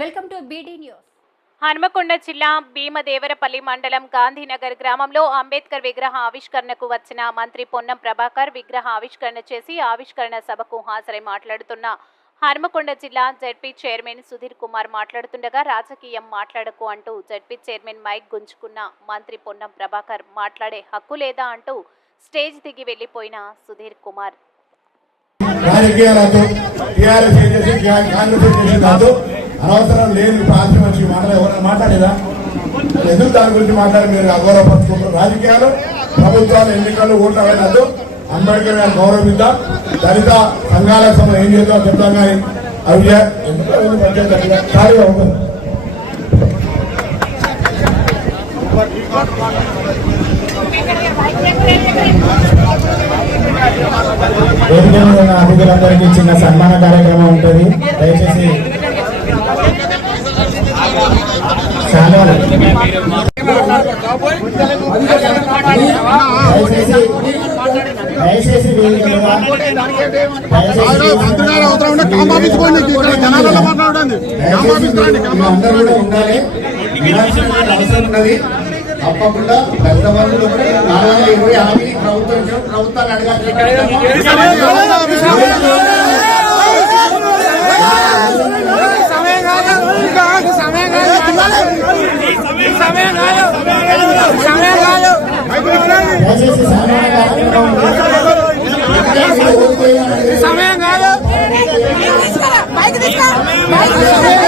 Welcome to BD news. Hanumakonda జిల్లా భీమదేవరపల్లి మండలం గాంధీనగర్ గ్రామంలో అంబేద్కర్ విగ్రహ ఆవిష్కరణకు వచ్చిన మంత్రి పొన్నం ప్రభాకర్ విగ్రహ ఆవిష్కరణ చేసి ఆవిష్కరణ సభకు హాజరై మాట్లాడుతున్న. హనుమకొండ జిల్లా జడ్పీ చైర్మన్ సుధీర్ కుమార్ మాట్లాడుతుండగా రాజకీయం మాట్లాడకు అంటూ జడ్పీ చైర్మన్ మైక్ గుంజుకున్న మంత్రి పొన్నం ప్రభాకర్ మాట్లాడే హక్కు లేదా అంటూ స్టేజ్ దిగి వెళ్ళిపోయిన సుధీర్ కుమార్. అనవసరం లేని ప్రాంతం వచ్చి ఎవరైనా మాట్లాడేదా? ఎందుకు దాని గురించి మాట్లాడి మీరు అగౌరవపరుచుకుంటారు రాజకీయాలు ప్రభుత్వాలు ఎన్నికలు ఓట్లు అడగద్దు అంబేద్కర్ గారు గౌరవిద్దాం. దళిత సంఘాల సభ ఏం చేద్దాం చెప్తాం కానీ అవి ఎందుకు ఖాళీగా ఉంటుంది వేదిక ఉన్న అతిథులందరికీ చిన్న సన్మాన కార్యక్రమం ఉంటుంది. దయచేసి శాలువాలు. దయచేసి దయచేసి వేదిక ఉండాలి అవసరం ఉన్నది తప్పకుండా పెద్దవాళ్ళు నాలుగు వందల ఇరవై హామీ ప్రభుత్వం ప్రభుత్వాన్ని అడగాలి దయచేసి సన్మాన కార్యక్రమం సమయం కాదు మైక్ తీసుకో తీసుకో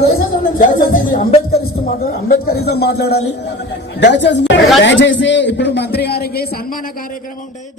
దయచేసి అంబేద్కర్ ఇష్టం మాట్లాడాలి అంబేద్కరిజం మాట్లాడాలి. దయచేసి దయచేసి ఇప్పుడు మంత్రి గారికి సన్మాన కార్యక్రమం ఉంటుంది